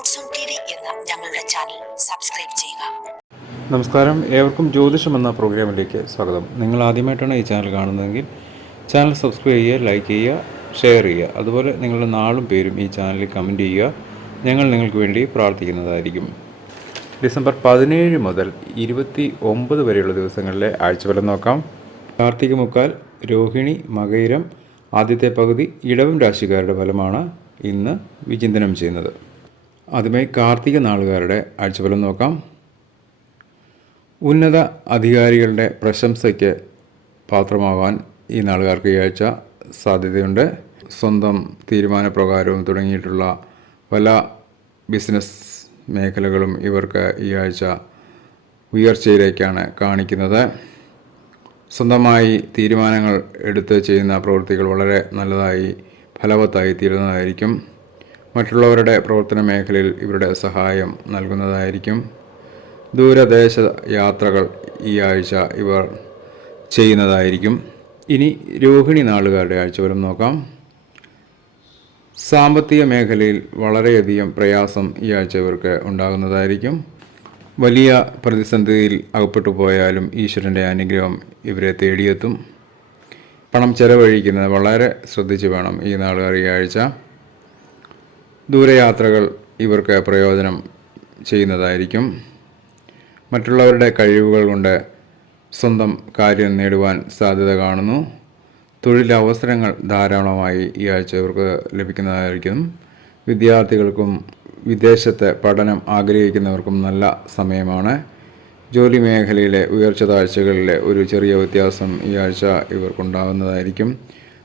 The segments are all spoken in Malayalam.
എന്ന ഞങ്ങളുടെ ചാനൽ സബ്സ്ക്രൈബ് ചെയ്യുക നമസ്കാരം. ഏവർക്കും ജ്യോതിഷം എന്ന പ്രോഗ്രാമിലേക്ക് സ്വാഗതം. നിങ്ങൾ ആദ്യമായിട്ടാണ് ഈ ചാനൽ കാണുന്നതെങ്കിൽ ചാനൽ സബ്സ്ക്രൈബ് ചെയ്യുക ലൈക്ക് ചെയ്യുക ഷെയർ ചെയ്യുക. അതുപോലെ നിങ്ങളുടെ നാളും പേരും ഈ ചാനലിൽ കമന്റ് ചെയ്യുക. ഞങ്ങൾ നിങ്ങൾക്ക് വേണ്ടി പ്രാർത്ഥിക്കുന്നതായിരിക്കും. ഡിസംബർ പതിനേഴ് മുതൽ ഇരുപത്തി ഒമ്പത് വരെയുള്ള ദിവസങ്ങളിലെ ആഴ്ചഫലം നോക്കാം. കാർത്തിക മുക്കാൽ രോഹിണി മകയിരം ആദ്യത്തെ പകുതി ഇടവം രാശിക്കാരുടെ ഫലമാണ് ഇന്ന് വിചിന്തനം ചെയ്യുന്നത്. ആദ്യമായി കാർത്തിക നാളുകാരുടെ ആഴ്ചഫലം നോക്കാം. ഉന്നത അധികാരികളുടെ പ്രശംസയ്ക്ക് പാത്രമാവാൻ ഈ നാളുകാർക്ക് ഈ ആഴ്ച സാധ്യതയുണ്ട്. സ്വന്തം തീരുമാനപ്രകാരവും തുടങ്ങിയിട്ടുള്ള പല ബിസിനസ് മേഖലകളും ഇവർക്ക് ഈ ആഴ്ച ഉയർച്ചയിലേക്കാണ് കാണിക്കുന്നത്. സ്വന്തമായി തീരുമാനങ്ങൾ എടുത്ത് ചെയ്യുന്ന പ്രവൃത്തികൾ വളരെ നല്ലതായി ഫലവത്തായി തീരുന്നതായിരിക്കും. മറ്റുള്ളവരുടെ പ്രവർത്തന മേഖലയിൽ ഇവരുടെ സഹായം നൽകുന്നതായിരിക്കും. ദൂരദേശ യാത്രകൾ ഈ ആഴ്ച ഇവർ ചെയ്യുന്നതായിരിക്കും. ഇനി രോഹിണി നാളുകാരുടെ ആഴ്ചവലം നോക്കാം. സാമ്പത്തിക മേഖലയിൽ വളരെയധികം പ്രയാസം ഈ ആഴ്ച ഇവർക്ക് ഉണ്ടാകുന്നതായിരിക്കും. വലിയ പ്രതിസന്ധിയിൽ അകപ്പെട്ടു പോയാലും ഈശ്വരന്റെ അനുഗ്രഹം ഇവരെ തേടിയെത്തും. പണം ചെലവഴിക്കുന്നത് വളരെ ശ്രദ്ധിച്ച് വേണം ഈ നാളുകാർ ഈ ആഴ്ച. ദൂരയാത്രകൾ ഇവർക്ക് പ്രയോജനം ചെയ്യുന്നതായിരിക്കും. മറ്റുള്ളവരുടെ കഴിവുകൾ കൊണ്ട് സ്വന്തം കാര്യം നേടുവാൻ സാധ്യത കാണുന്നു. തൊഴിലവസരങ്ങൾ ധാരാളമായി ഈ ആഴ്ച ഇവർക്ക് ലഭിക്കുന്നതായിരിക്കും. വിദ്യാർത്ഥികൾക്കും വിദേശത്തെ പഠനം ആഗ്രഹിക്കുന്നവർക്കും നല്ല സമയമാണ്. ജോലി മേഖലയിലെ ഉയർച്ച താഴ്ചകളിലെ ഒരു ചെറിയ വ്യത്യാസം ഈ ആഴ്ച ഇവർക്കുണ്ടാകുന്നതായിരിക്കും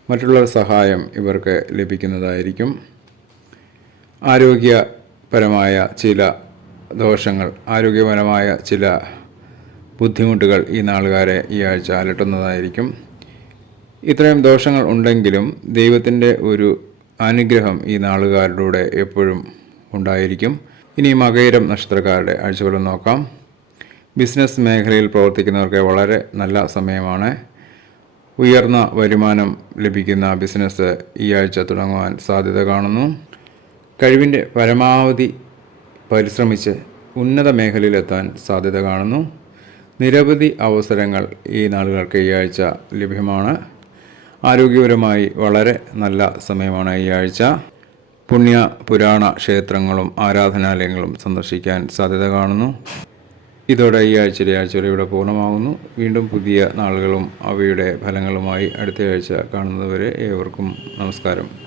മറ്റുള്ളവർ സഹായം ഇവർക്ക് ലഭിക്കുന്നതായിരിക്കും. ആരോഗ്യപരമായ ചില ദോഷങ്ങൾ ആരോഗ്യപരമായ ചില ബുദ്ധിമുട്ടുകൾ ഈ നാളുകാരെ ഈ ആഴ്ച അലട്ടുന്നതായിരിക്കും. ഇത്രയും ദോഷങ്ങൾ ഉണ്ടെങ്കിലും ദൈവത്തിന്റെ ഒരു അനുഗ്രഹം ഈ നാളുകാരിലൂടെ എപ്പോഴും ഉണ്ടായിരിക്കും. ഇനി മകയിരം നക്ഷത്രക്കാരുടെ ആഴ്ചകളും നോക്കാം. ബിസിനസ് മേഖലയിൽ പ്രവർത്തിക്കുന്നവർക്ക് വളരെ നല്ല സമയമാണ്. ഉയർന്ന വരുമാനം ലഭിക്കുന്ന ബിസിനസ് ഈ ആഴ്ച തുടങ്ങുവാൻ സാധ്യത കാണുന്നു. കഴിവിന്റെ പരമാവധി പരിശ്രമിച്ച് ഉന്നത മേഖലയിലെത്താൻ സാധ്യത കാണുന്നു. നിരവധി അവസരങ്ങൾ ഈ നാളുകൾക്ക് ഈ ആഴ്ച ലഭ്യമാണ്. ആരോഗ്യപരമായി വളരെ നല്ല സമയമാണ് ഈ ആഴ്ച. പുണ്യ പുരാണ ക്ഷേത്രങ്ങളും ആരാധനാലയങ്ങളും സന്ദർശിക്കാൻ സാധ്യത കാണുന്നു. ഇതോടെ ഈ ആഴ്ചയിലെ വരെ ഇവിടെ പൂർണമാകുന്നു. വീണ്ടും പുതിയ നാളുകളും അവയുടെ ഫലങ്ങളുമായി അടുത്ത ആഴ്ച കാണുന്നതുവരെ ഏവർക്കും നമസ്കാരം.